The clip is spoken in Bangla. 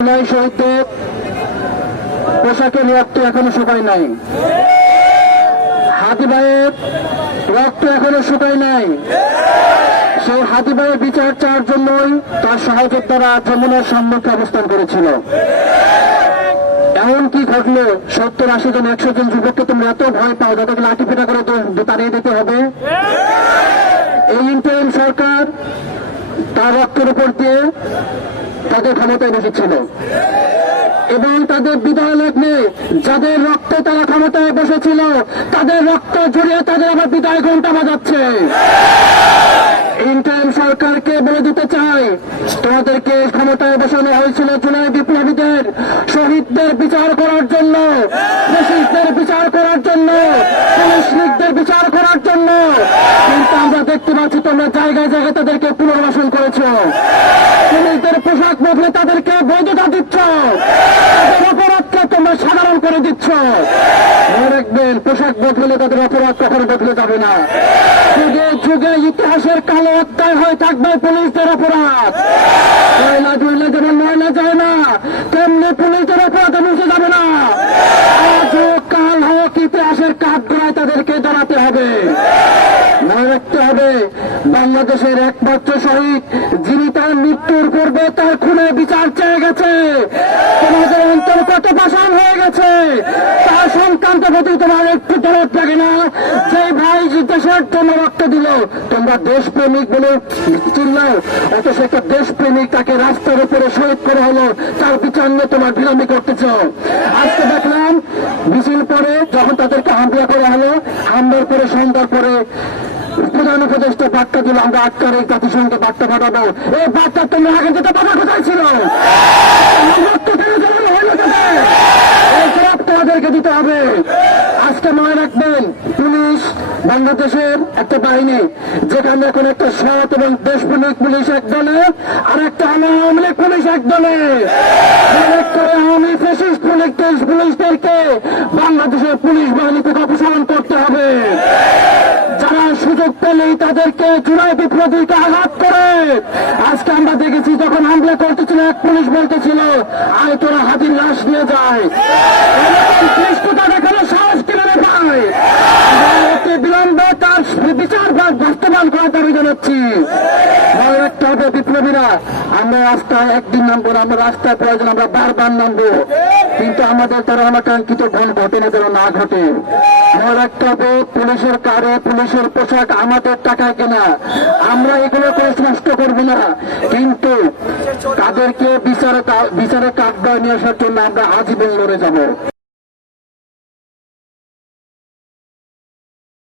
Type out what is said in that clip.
শহীদদের পোশাকের রক্ত এখনো শুকায় নাই, হাতি ভাইয়ের রক্ত এখনো শুকায় নাই। সেই হাতি ভাইয়ের বিচার চাওয়ার জন্যই তার সহযোদ্ধারা যমুনার সম্মুখে অবস্থান করেছিল। এমন কি ঘটলো, 70-80 জন 100 জন যুবককে তোমরা এত ভয় পাও যাদেরকে লাঠি পেটা করে তাড়িয়ে দিতে হবে? এই ইন্টারিম সরকার তার রক্তের উপর দিয়ে তাদের ক্ষমতায় বসেছিল এবং তাদের বিদায় লগ্নে যাদের রক্তে তারা ক্ষমতায় বসেছিল তাদের রক্ত জড়িয়ে তাদের আবার বিদায় ঘন্টা বাজাচ্ছে। ইন্টারিম সরকারকে বলে দিতে চাই, তোমাদেরকে ক্ষমতায় বসানো হয়েছিল জুলাই বিপ্লবীদের শহীদদের বিচার করার জন্য, ফ্যাসিস্টদের বিচার করার জন্য, পুলিশ লীগদের বিচার করার জন্য, কিন্তু আমরা দেখতে পাচ্ছি তোমরা জায়গায় জায়গায় তাদেরকে পুনর্বাসন করেছ। পুলিশদের পোশাক বদলে তাদেরকে বৈধতা দিচ্ছ, তাদের অপরাধকে তোমরা সাধারণ করে দিচ্ছ। মনে রাখবেন, পোশাক বদলে তাদের অপরাধ কখনো বদলে যাবে না। যুগে যুগে ইতিহাসের কালো অধ্যায় হয়ে থাকবে পুলিশদের অপরাধ। ময়লা ধুইলে যেমন ময়লা যায় না, তেমনি পুলিশদের অপরাধ মুছে যাবে না। আজ হোক কাল হোক ইতিহাসের কাঠগড়ায় তাদেরকে দাঁড়াতে হবে। মনে রাখতে হবে, বাংলাদেশের একমাত্র শহীদ যিনি তার মৃত্যুর পূর্বে তার খুনে বিচার চেয়ে গেছে, তোমাদের অন্তর কত পাষাণ হয়ে গেছে তার সংক্রান্ত প্রতি তোমার একটু দরদ লাগে না। যে ভাই দেশের জন্য রক্ত দিল, তোমরা দেশপ্রেমিক বলে চিনলাও, অথচ একটা দেশপ্রেমিক তাকে রাস্তার উপরে শহীদ করা হলো, তার বিচার নিয়ে তোমার বিলম্বী করতেছ। আজকে দেখলাম মিছিল পরে যখন তাদেরকে হামলা করা হলো, হামলার পরে সন্ধ্যার পরে প্রধান উপদেষ্টা বার্তা দিল, আমরা 8 তারিখ জাতিসংঘে বার্তা পাঠাবো। এই বার্তা তোমরা আগে যেতে বাধা কোথায় ছিল? তোমাদেরকে দিতে হবে। আজকে মনে রাখবেন, পুলিশ বাংলাদেশের একটা বাহিনী, যেখানে এখন একটা সৎ এবং দেশপ্রেমিক পুলিশ এক দলে, আর একটা আওয়ামী লীগ পুলিশ এক দলে। আওয়ামী ফ্যাসিস্ট পুলিশদেরকে বাংলাদেশের পুলিশ বাহিনী থেকে অপসারণ করতে হবে। যারা সুযোগ পেলেই তাদেরকে জুলাই বিপ্লবীকে আঘাত করে। আজকে আমরা দেখেছি যখন হামলা করতেছিল, এক পুলিশ বলতেছিল আয় তোরা হাতির লাশ নিয়ে যায়। দেখানো সাহস কিভাবে পায়? বিলম্বে তার বিচার বাস্তবায়ন করার দাবি জানাচ্ছি। মনে রাখতে হবে বিপ্লবীরা, আমরা রাস্তায় একদিন নামবো না, আমরা রাস্তায় প্রয়োজন আমরা বারবার নামবো, কিন্তু আমাদের দ্বারা অনাকাঙ্ক্ষিত ঘটনা যেন না ঘটে। মনে রাখতে হবে, পুলিশের কারে পুলিশের পোশাক আমাদের টাকায় কেনা, আমরা এগুলো করে নষ্ট করবো না, কিন্তু তাদেরকে বিচারে কাঠগড়ায় নিয়ে আসার জন্য আমরা আজীবন লড়ে যাব।